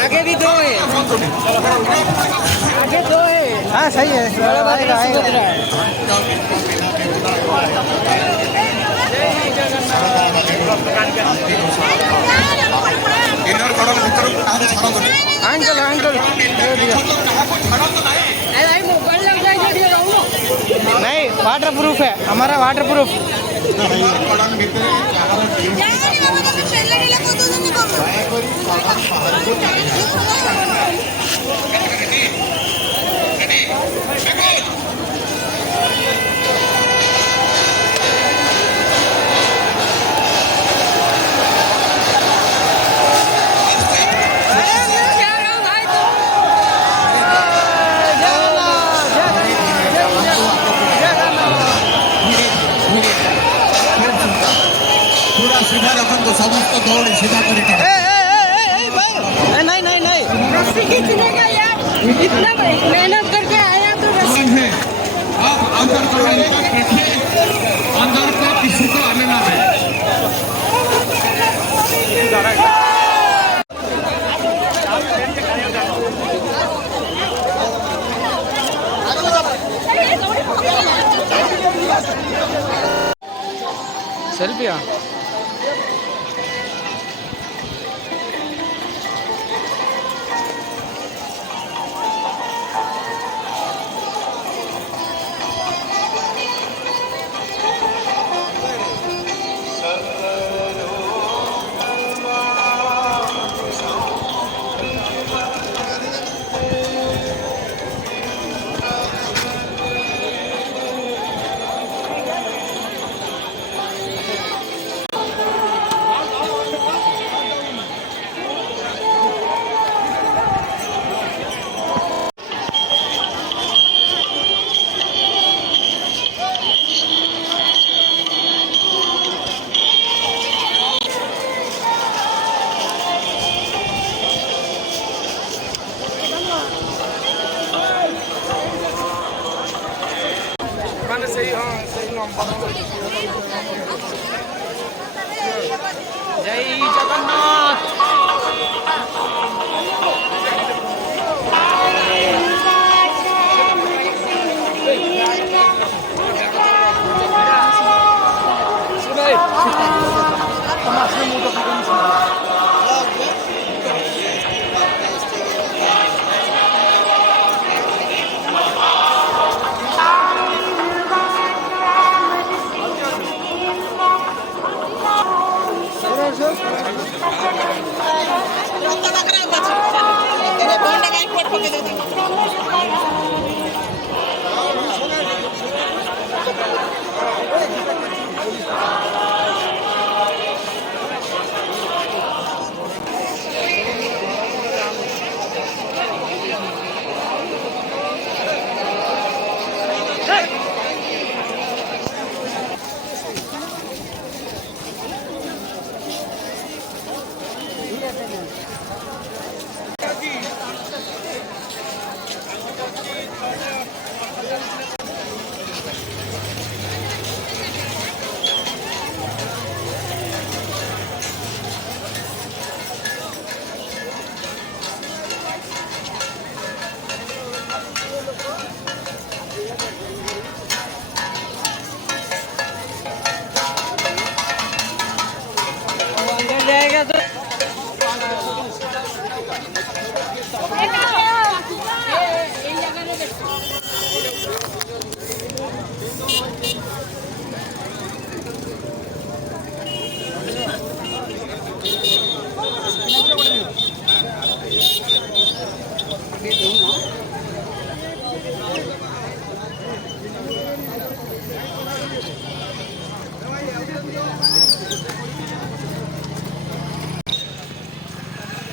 आगे भी दो है, आगे दो है। हाँ सही है, आएगा आएगा। अंकल अंकल नहीं, वाटर प्रूफ है हमारा, वाटर प्रूफ। सीधा रखन तो समस्त दौड़ सीधा करेगा। नहीं नहीं नहीं, रस्सी खींचने का यार, इतना मेहनत करके आया तो रस्सी है। आप अंदर का बैठिए, अंदर का किसी को आने ना है। सेल्फी जय जगन्नाथ।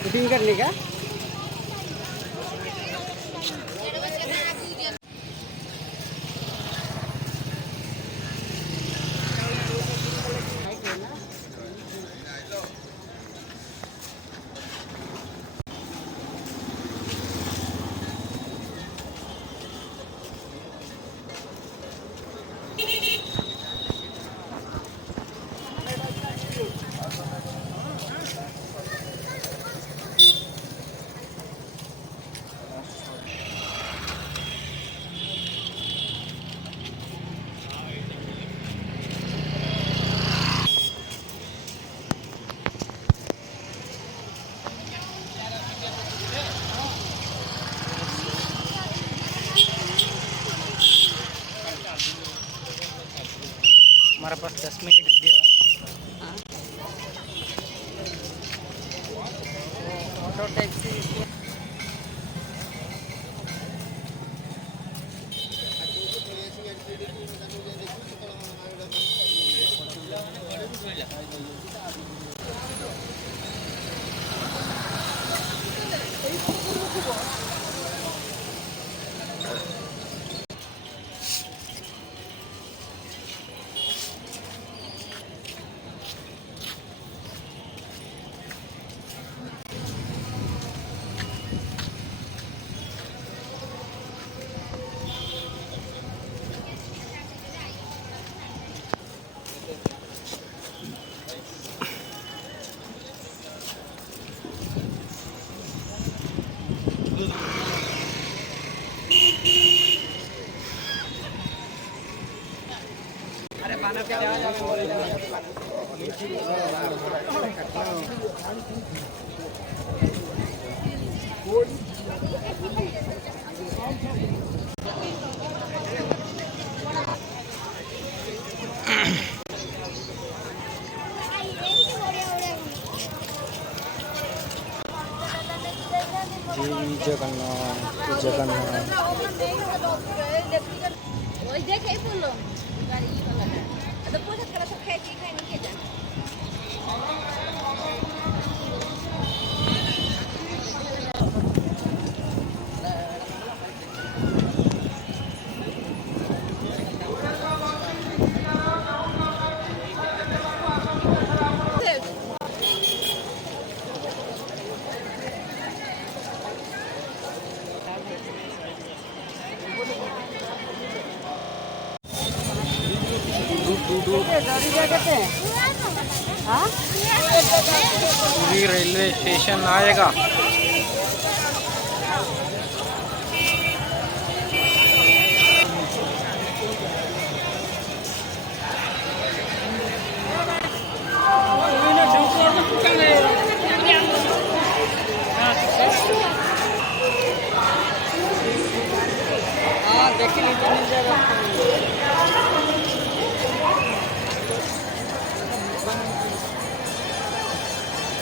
शूटिंग करने का पास 10 मिनट वीडियो है ऑटो टैक्सी जगन्नाथ जगन्नाथ ওই দেখেই বললো গাড়ি তো পোশাক করা সব খেয়েছি খাইনি কে জানে पूरी रेलवे स्टेशन आएगा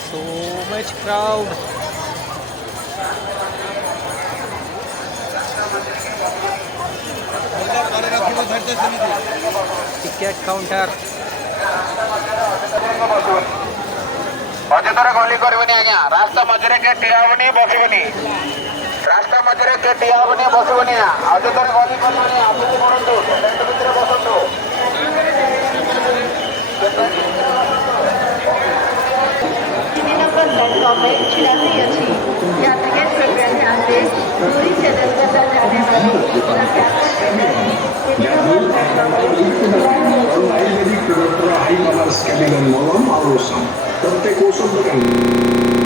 so much crowd ticket counter ଅଯଥାରେ ଗଳି କରିବନି ଆଜ୍ଞା ରାସ୍ତା ମଝିରେ କିଏ ଠିଆ ହବନି ବସିବନି ରାସ୍ତା ମଝିରେ କିଏ ଠିଆ ହବନି ବସିବନି ଅଯଥାରେ ଗଳି କରିବନି ଆଗକୁ ବଢନ୍ତୁ ଟ୍ରେନ୍ ଭିତରେ ବସନ୍ତୁ प्लेटफॉर्म में छियासी अच्छी यात्रियों कृपया ध्यान दें दूरी से दरवाजा जाने वाली Ayurvedic doctor Haimalas Cabinet Molam Arusam. Dokter Kosong